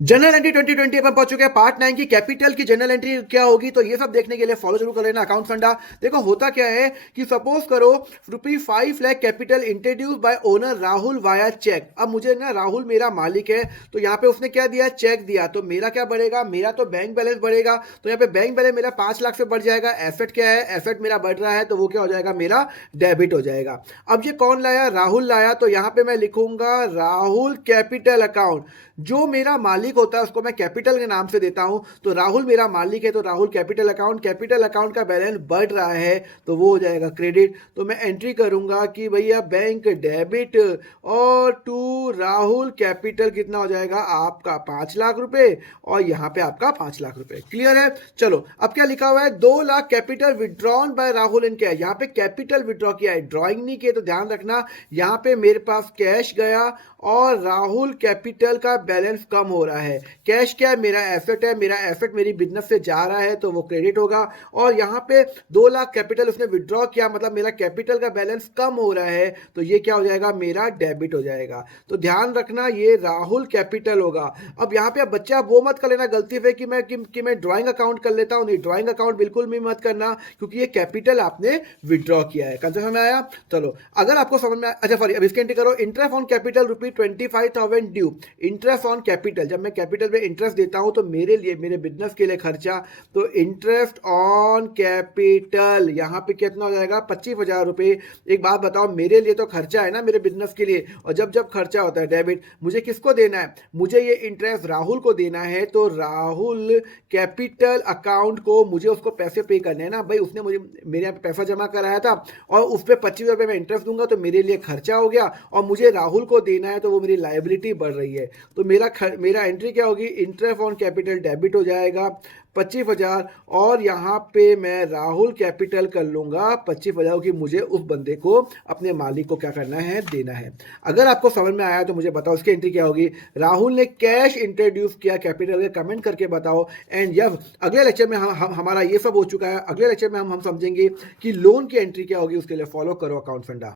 General entry 2020 अपन पहुंच चुके हैं पार्ट 9 की कैपिटल की जनरल एंट्री क्या होगी। तो ये सब देखने के लिए फॉलो जरूर कर लेना अकाउंट फंडा। देखो होता क्या है कि सपोज करो ₹5 lakh capital introduce by owner Rahul via cheque. अब मुझे ना राहुल मेरा मालिक है, तो यहाँ पे उसने क्या दिया, चेक दिया। तो मेरा क्या बढ़ेगा, मेरा तो बैंक बैलेंस बढ़ेगा। तो यहाँ पे बैंक बैलेंस मेरा 5 लाख से बढ़ जाएगा। एसेट क्या है, एसेट मेरा बढ़ रहा है, तो वो क्या हो जाएगा, मेरा डेबिट हो जाएगा। अब ये कौन लाया, राहुल लाया। तो यहाँ पे मैं लिखूंगा राहुल कैपिटल अकाउंट। जो मेरा मालिक होता है उसको मैं कैपिटल के नाम से देता हूं। तो राहुल मेरा मालिक है, तो Rahul capital account, capital account का बैलेंस बढ़ रहा है, तो वो हो जाएगा क्रेडिट। तो मैं एंट्री करूंगा कि भैया बैंक डेबिट और टू राहुल कैपिटल कितना हो जाएगा आपका 5 लाख रुपए, और यहाँ पे आपका 5 लाख रुपए। क्लियर है। चलो अब क्या लिखा हुआ है, 2 lakh capital withdrawn bye Rahul in cash. यहाँ पे कैपिटल विड्रॉ किया है, ड्रॉइंग नहीं किया। तो ध्यान रखना, यहाँ पे मेरे पास कैश गया और राहुल कैपिटल का बैलेंस कम हो रहा है। कैश क्या है, मेरा एसेट है, मेरा एसेट मेरी बिजनेस से जा रहा है, तो वो क्रेडिट होगा। और यहाँ पे 2 लाख कैपिटल उसने विड्रॉ किया, मतलब मेरा कैपिटल का बैलेंस कम हो रहा है, तो ये क्या हो जाएगा, मेरा डेबिट हो जाएगा। तो ध्यान रखना ये राहुल कैपिटल होगा। अब यहाँ पे बच्चे आप वो मत कर लेना गलती से कि मैं ड्राइंग अकाउंट कर लेता हूँ। नहीं, ड्राइंग अकाउंट बिल्कुल भी मत करना, क्योंकि ये कैपिटल आपने विड्रॉ किया है। कंसेप्ट समझ में आया। चलो अगर आपको समझ में अच्छा सॉरी, अब इसकी एंट्री करो, interest on capital ₹25,000 due. Interest on capital, जब मैं कैपिटल पे इंटरेस्ट देता हूं तो मेरे लिए, मेरे बिजनेस के लिए खर्चा, तो इंटरेस्ट ऑन कैपिटल यहां पे कितना हो जाएगा, ₹25,000। एक बात बताओ, मेरे लिए तो खर्चा है ना, मेरे बिजनेस के लिए। और जब जब खर्चा होता है डेबिट, मुझे किसको देना है, मुझे ये इंटरेस्ट राहुल को देना है। तो राहुल कैपिटल अकाउंट को मुझे उसको पैसे पे करने हैं ना भाई, उसने मुझे मेरे यहाँ पे पैसा जमा कराया था और उस पर ₹25 मैं इंटरेस्ट दूंगा, तो मेरे लिए खर्चा हो गया। और मुझे राहुल को देना है, तो वो मेरी लाइबिलिटी बढ़ रही है। तो मेरा एंट्री क्या होगी, इंटरेस्ट ऑन कैपिटल डेबिट हो जाएगा 25,000। और यहाँ पे मैं राहुल कैपिटल कर लूंगा 25,000 की, मुझे उस बंदे को, अपने मालिक को क्या करना है, देना है। अगर आपको समझ में आया तो मुझे बताओ इसकी एंट्री क्या होगी। राहुल ने कैश इंट्रोड्यूस किया कैपिटल, कमेंट करके बताओ। एंड जब अगले लेक्चर में हमारा ये सब हो चुका है, अगले लेक्चर में हम समझेंगे कि लोन की एंट्री क्या होगी। उसके लिए फॉलो करो अकाउंट फंडा।